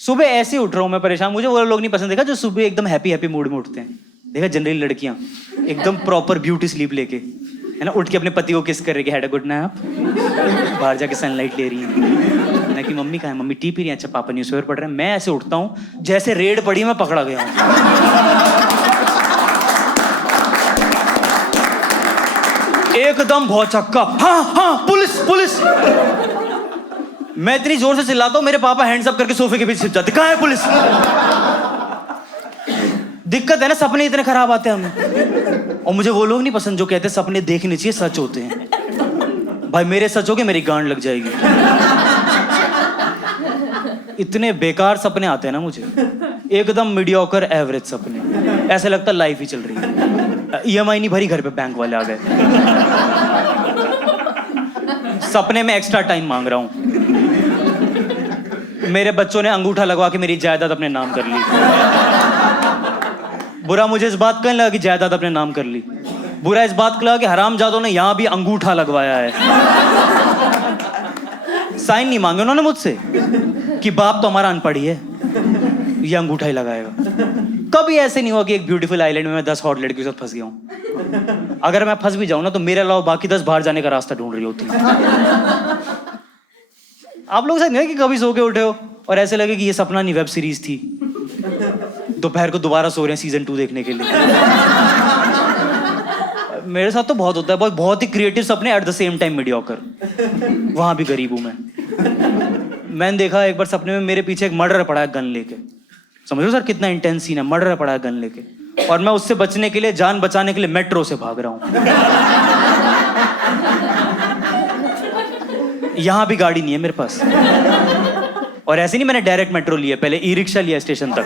सुबह ऐसे उठ रहा हूँ मैं परेशान, मुझे वो लोग नहीं पसंद देखा जो सुबह एकदम हैप्पी हैप्पी मूड में उठते हैं। देखा जनरली लड़कियां एकदम प्रॉपर ब्यूटी स्लीप लेके, है ना, उठ के अपने पति को किस कर रही है, हैड अ गुड नैप, बाहर जाके सनलाइट ले रही है ना, कि मम्मी कहाँ है, मम्मी टी पी रही है, अच्छा पापा न्यूज़पेपर पढ़ रहे हैं। मैं ऐसे उठता हूँ जैसे रेड पड़ी मैं पकड़ा गया हूँ। एकदम भौचक्का, हाँ हाँ पुलिस पुलिस। मैं इतनी जोर से चिल्लाता हूँ, मेरे पापा हैंड्स अप करके सोफे के पीछे छिप जाते, कहाँ है पुलिस। दिक्कत है ना, सपने इतने खराब आते हैं हमें। और मुझे वो लोग नहीं पसंद जो कहते हैं सपने देखने चाहिए, सच होते हैं। भाई मेरे सच हो के मेरी गांड लग जाएगी। इतने बेकार सपने आते हैं ना मुझे, एकदम मीडियोकर एवरेज सपने, ऐसे लगता लाइफ ही चल रही है। ईएमआई नहीं भरी, घर पे बैंक वाले आ गए। सपने में एक्स्ट्रा टाइम मांग रहा हूं। मेरे बच्चों ने अंगूठा लगवा के मेरी जायदाद अपने नाम कर ली। बुरा मुझे इस बात का नहीं लगा कि जायदाद अपने नाम कर ली, बुरा इस बात का लगा कि हरामजादों ने यहां भी अंगूठा लगवाया है। साइन नहीं मांगे उन्होंने मुझसे कि बाप तो हमारा अनपढ़ ही है, ये अंगूठा ही लगाएगा। कभी ऐसे नहीं हुआ कि एक ब्यूटीफुल आइलैंड में मैं 10 हॉट लड़कियों के साथ फंस गया हूं। अगर मैं फंस भी जाऊं ना तो मेरे अलावा बाकी 10 बाहर जाने का रास्ता ढूंढ रही होती है। आप लोग साथ नहीं कि कभी सो के उठे हो और ऐसे लगे कि ये सपना नहीं वेब सीरीज थी, दोपहर को दोबारा सो रहे हैं सीजन 2 देखने के लिए। मेरे साथ तो बहुत होता है, बहुत ही क्रिएटिव सपने, at the same time mediocre. वहां भी गरीब हूं मैं। मैंने देखा एक बार सपने में मेरे पीछे एक मर्डर पड़ा है गन लेके। समझ लो सर कितना इंटेंस सीन है, मर्डर पड़ा है गन लेके, और मैं उससे बचने के लिए, जान बचाने के लिए मेट्रो से भाग रहा हूं। यहां भी गाड़ी नहीं है मेरे पास, और ऐसे नहीं मैंने डायरेक्ट मेट्रो लिया, पहले ई रिक्शा लिया स्टेशन तक।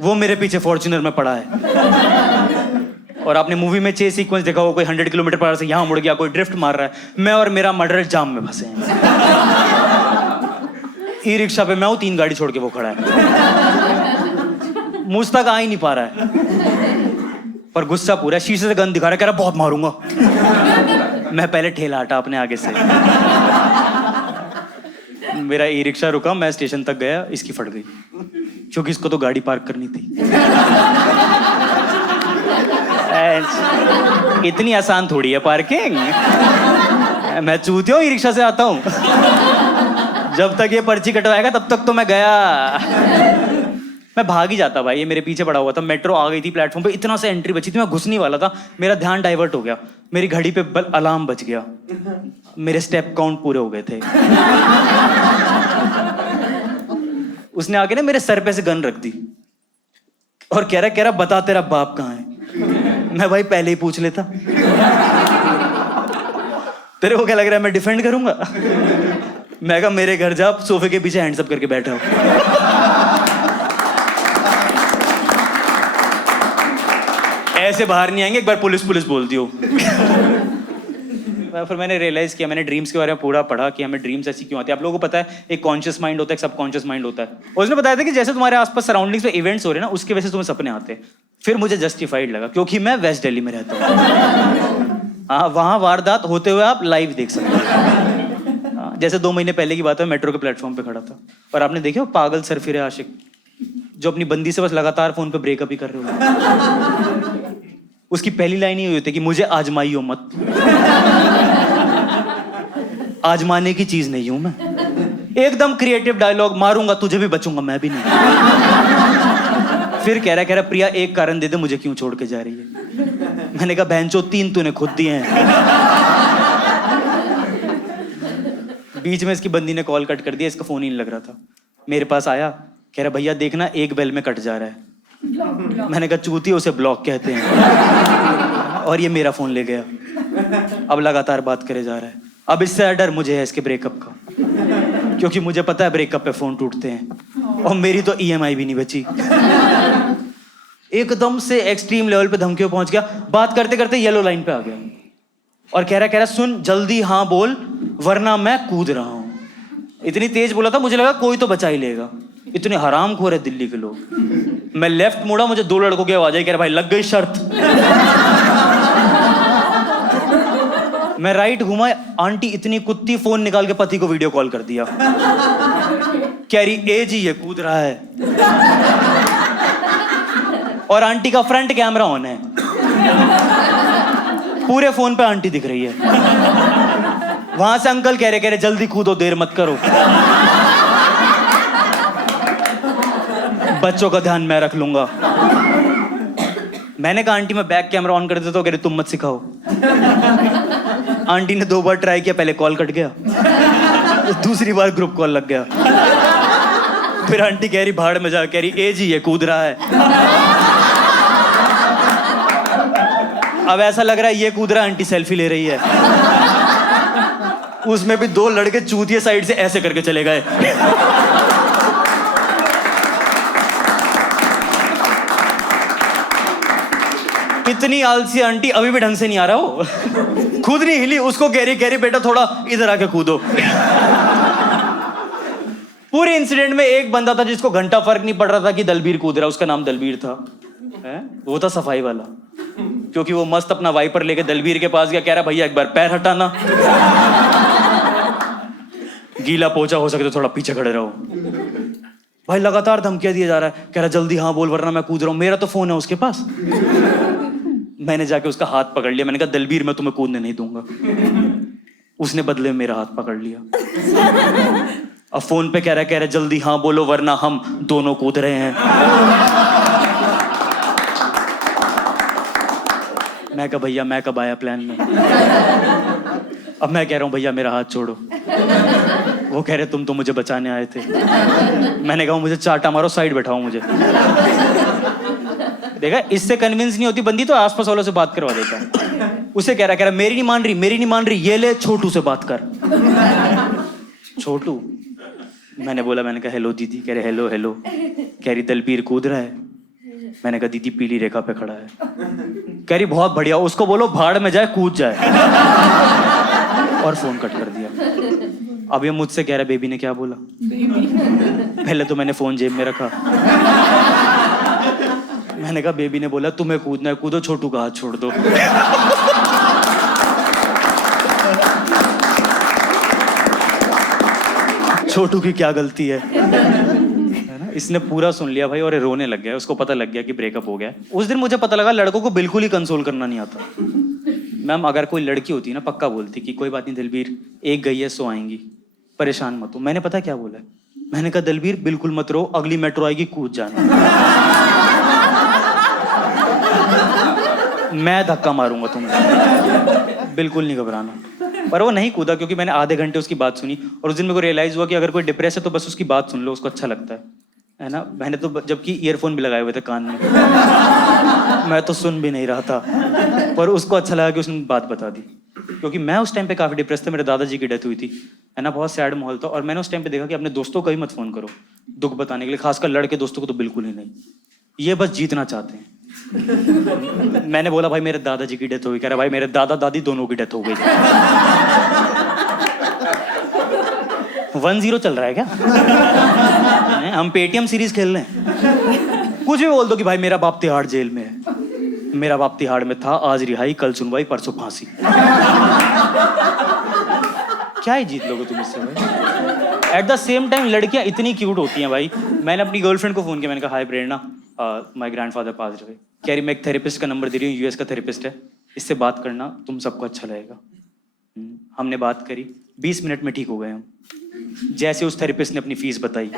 वो मेरे पीछे फॉर्च्यूनर में पड़ा है। और आपने मूवी में चेस सीक्वेंस देखा हो, कोई 100 किलोमीटर पर आवर से यहां मुड़ गया, कोई ड्रिफ्ट मार रहा है, मैं और मेरा मर्डर जाम में फंसे हैं। ई रिक्शा पे मैं हूं, 3 गाड़ी छोड़ के वो खड़ा है, मुझ तक आ ही नहीं पा रहा है, पर गुस्सा पूरा है, शीशे से गन दिखा रहा है, कह रहा बहुत मारूंगा। मैं पहले ठेला हटा अपने आगे से। मेरा ई रिक्शा रुका, मैं स्टेशन तक गया, इसकी फट गई क्योंकि इसको तो गाड़ी पार्क करनी थी। इतनी आसान थोड़ी है पार्किंग। मैं चूतियों ई रिक्शा से आता हूं। जब तक ये पर्ची कटवाएगा तब तक तो मैं गया। मैं भाग ही जाता भाई, ये मेरे पीछे पड़ा हुआ था। मेट्रो आ गई थी प्लेटफॉर्म पे, इतना से एंट्री बची थी, मैं घुसने वाला था, मेरा ध्यान डाइवर्ट हो गया, मेरी घड़ी पे अलार्म बज गया, मेरे स्टेप काउंट पूरे हो गए थे। उसने आके ना मेरे सर पे से गन रख दी और कह रहा बता तेरा बाप कहाँ है। मैं भाई पहले ही पूछ लेता। तेरे को क्या लग रहा है मैं डिफेंड करूंगा? मैं कहा मेरे घर जा, सोफे के पीछे हैंड्स अप करके बैठा हो। ऐसे बाहर नहीं आएंगे, एक बार पुलिस पुलिस बोल दियो। फिर मैंने रियलाइज किया, मैंने ड्रीम्स के बारे में पूरा पढ़ा कि हमें ड्रीम्स ऐसी क्यों आती है। आप लोगों को पता है एक कॉन्शियस माइंड होता है, एक सबकॉन्शियस माइंड होता है। और उसने बताया था कि जैसे तुम्हारे आसपास सराउंडिंग्स में इवेंट्स हो रहे हैं ना, उसके वजह से तुम्हें सपने आते हैं। फिर मुझे जस्टिफाइड लगा क्योंकि मैं वेस्ट दिल्ली में रहता हूँ। हाँ, वहाँ वारदात होते हुए आप लाइव देख सकते हैं। हाँ, जैसे 2 महीने पहले की बात है, मेट्रो के प्लेटफॉर्म पे खड़ा था और आपने देखे वो पागल सरफिरे आशिक जो अपनी बंदी से बस लगातार फोन पे ब्रेकअप ही कर रहे हो। उसकी पहली लाइन ही होती है कि मुझे आजमाइयो मत। आजमाने की चीज नहीं हूं मैं। एकदम क्रिएटिव डायलॉग, मारूंगा तुझे भी, बचूंगा मैं भी नहीं। फिर कह रहा प्रिया एक कारण दे दे, मुझे क्यों छोड़ के जा रही है। मैंने कहा बहनचोद 3 तूने खुद दिए हैं। बीच में इसकी बंदी ने कॉल कट कर दिया, इसका फोन ही नहीं लग रहा था। मेरे पास आया, कह रहा भैया देखना एक बेल में कट जा रहा है। मैंने कहा चूती, उसे ब्लॉक कहते हैं। और ये मेरा फोन ले गया, अब लगातार बात करे जा रहा है। अब इससे डर मुझे है इसके ब्रेकअप का, क्योंकि मुझे पता है ब्रेकअप पे फोन टूटते हैं और मेरी तो ईएमआई भी नहीं बची। एकदम से एक्सट्रीम लेवल पे धमकियों पहुंच गया। बात करते करते येलो लाइन पे आ गया और कह रहा सुन जल्दी हाँ बोल वरना मैं कूद रहा हूं। इतनी तेज बोला था, मुझे लगा कोई तो बचा ही लेगा। इतने हरामखोर है दिल्ली के लोग। मैं लेफ्ट मुड़ा, मुझे 2 लड़कों की आवाज आई, कह रहा भाई लग गई शर्त। मैं राइट घूमा, आंटी इतनी कुत्ती फोन निकाल के पति को वीडियो कॉल कर दिया। कह रही ए जी ये कूद रहा है, और आंटी का फ्रंट कैमरा ऑन है, पूरे फोन पे आंटी दिख रही है। वहां से अंकल कह रहे जल्दी कूदो, देर मत करो, बच्चों का ध्यान मैं रख लूंगा। मैंने कहा आंटी मैं बैक कैमरा ऑन कर देता हूं। कह रही तुम मत सिखाओ। आंटी ने 2 बार ट्राई किया, पहले कॉल कट गया, दूसरी बार ग्रुप कॉल लग गया। फिर आंटी कह रही भाड़ में जा, कह रही ए जी ये कूद रहा है। अब ऐसा लग रहा है ये कूद रहा है, आंटी सेल्फी ले रही है। उसमें भी 2 लड़के चूतिए साइड से ऐसे करके चले गए। इतनी आलसी आंटी, अभी भी ढंग से नहीं आ रहा हो, खुद नहीं हिली, उसको कह रही बेटा थोड़ा इधर आके कूदो। पूरे इंसिडेंट में एक बंदा था जिसको घंटा फर्क नहीं पड़ रहा था कि दलबीर कूद रहा, उसका नाम दलबीर था। वो था सफाई वाला, क्योंकि वो मस्त अपना वाइपर लेके दलबीर के पास गया, कह रहा भैया एक बार पैर हटाना, गीला पोछा हो सके तो थोड़ा पीछे खड़े रहो। भाई लगातार धमकियां दिया जा रहा है, कह रहा जल्दी हाँ बोल वरना मैं कूद रहा हूं। मेरा तो फोन है उसके पास। मैंने जाके उसका हाथ पकड़ लिया, मैंने कहा दलबीर मैं तुम्हें कूदने नहीं दूंगा। उसने बदले में मेरा हाथ पकड़ लिया। अब फोन पे कह रहा है जल्दी हाँ बोलो वरना हम दोनों कूद रहे हैं। मैं कहा भैया मैं कब आया प्लान में। अब मैं कह रहा हूं भैया मेरा हाथ छोड़ो। वो कह रहे तुम तो मुझे बचाने आए थे। मैंने कहा मुझे चाटा मारो, साइड बैठाओ मुझे। देखा, इससे कन्विंस नहीं होती बंदी तो आसपास वालों से बात करवा देता है। उसे कह रहा मेरी नहीं मान रही, ये ले छोटू से बात कर। छोटू, मैंने कहा हेलो दीदी। कह रहे हेलो हेलो। कह रही दलबीर कूद रहा है। मैंने कहा दीदी पीली रेखा पे खड़ा है। कह रही बहुत बढ़िया, उसको बोलो भाड़ में जाए कूद जाए। और फोन कट कर दिया। अब ये मुझसे कह रहा बेबी ने क्या बोला। पहले तो मैंने फोन जेब में रखा। मैंने कहा बेबी ने बोला तुम्हें कूदना है कूदो, छोटू का हाथ छोड़ दो। छोटू की क्या गलती है ना। इसने पूरा सुन लिया भाई और ये रोने लग गया। उसको पता लग गया कि ब्रेकअप हो गया। उस दिन मुझे पता लगा लड़कों को बिल्कुल ही कंसोल करना नहीं आता। मैम अगर कोई लड़की होती ना पक्का बोलती कि कोई बात नहीं दलबीर, एक गई है 100 आएंगी, परेशान मत हो। मैंने पता क्या बोला, मैंने कहा दलबीर बिल्कुल मत रो, अगली मेट्रो आएगी कूद जाना। मैं धक्का मारूंगा तुम्हें, बिल्कुल नहीं घबराना। पर वो नहीं कूदा क्योंकि मैंने आधे घंटे उसकी बात सुनी। और उस दिन मेरे को रियलाइज हुआ कि अगर कोई डिप्रेस है तो बस उसकी बात सुन लो, उसको अच्छा लगता है ना। मैंने तो जबकि ईयरफोन भी लगाए हुए थे कान में, मैं तो सुन भी नहीं रहा था, पर उसको अच्छा लगा कि उसने बात बता दी। क्योंकि मैं उस टाइम पे काफी डिप्रेस था, मेरे दादाजी की डेथ हुई थी है ना, बहुत सैड माहौल था। और मैंने उस टाइम पे देखा कि अपने दोस्तों को ही मत फोन करो दुख बताने के लिए, खासकर लड़के दोस्तों को तो बिल्कुल ही नहीं। ये बस जीतना चाहते हैं। मैंने बोला भाई मेरे दादाजी की डेथ हो गई। कह रहा भाई मेरे दादा दादी दोनों की डेथ हो गई। 1-0 चल रहा है क्या? हम पेटीएम सीरीज खेल रहे हैं। कुछ भी बोल दो कि भाई मेरा बाप तिहाड़ जेल में है, मेरा बाप तिहाड़ में था, आज रिहाई, कल सुनवाई, परसों फांसी। क्या ही जीत लोगे तुम इससे भाई। एट द सेम टाइम लड़कियां इतनी क्यूट होती हैं भाई। मैंने अपनी गर्लफ्रेंड को फोन किया, मैंने कहा hi Prerna, my grandfather passed away. कह रही मैं एक थेरेपिस्ट का नंबर दे रही हूँ, यूएस का थेरेपिस्ट है, इससे बात करना, तुम सबको अच्छा लगेगा। हमने बात करी, 20 मिनट में ठीक हो गए हम। जैसे उस थेरेपिस्ट ने अपनी फीस बताई,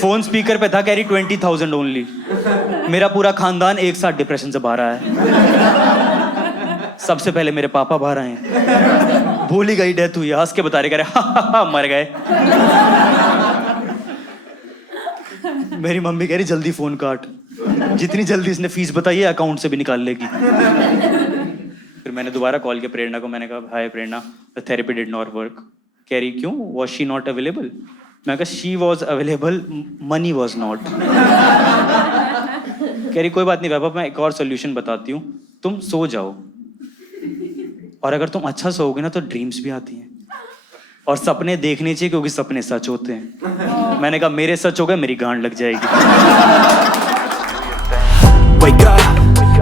फोन स्पीकर पे था, कह रही 20,000 ओनली। मेरा पूरा खानदान एक साथ डिप्रेशन से बाहर आया है। सबसे पहले मेरे पापा बाहर आए हैं। भूल ही गई डेथ हुई, हंस के बता रहे, कह रहे मर गए। मेरी मम्मी कह रही जल्दी फोन काट, जितनी जल्दी इसने फीस बताई है अकाउंट से भी निकाल लेगी। फिर मैंने दोबारा कॉल किया प्रेरणा को, मैंने कहा hi Prerna, the therapy did not work. कह रही क्यों, वाज शी नॉट अवेलेबल? मैं कहा she was available, money was not. कह रही कोई बात नहीं वैभव, मैं एक और सोल्यूशन बताती हूँ, तुम सो जाओ, और अगर तुम अच्छा सोओगे ना तो ड्रीम्स भी आती हैं, और सपने देखने चाहिए क्योंकि सपने सच होते हैं। मैंने कहा मेरे सच हो गए, मेरी गांड लग जाएगी। Wake up,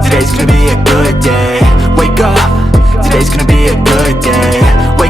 today's gonna be a good day. be a good day.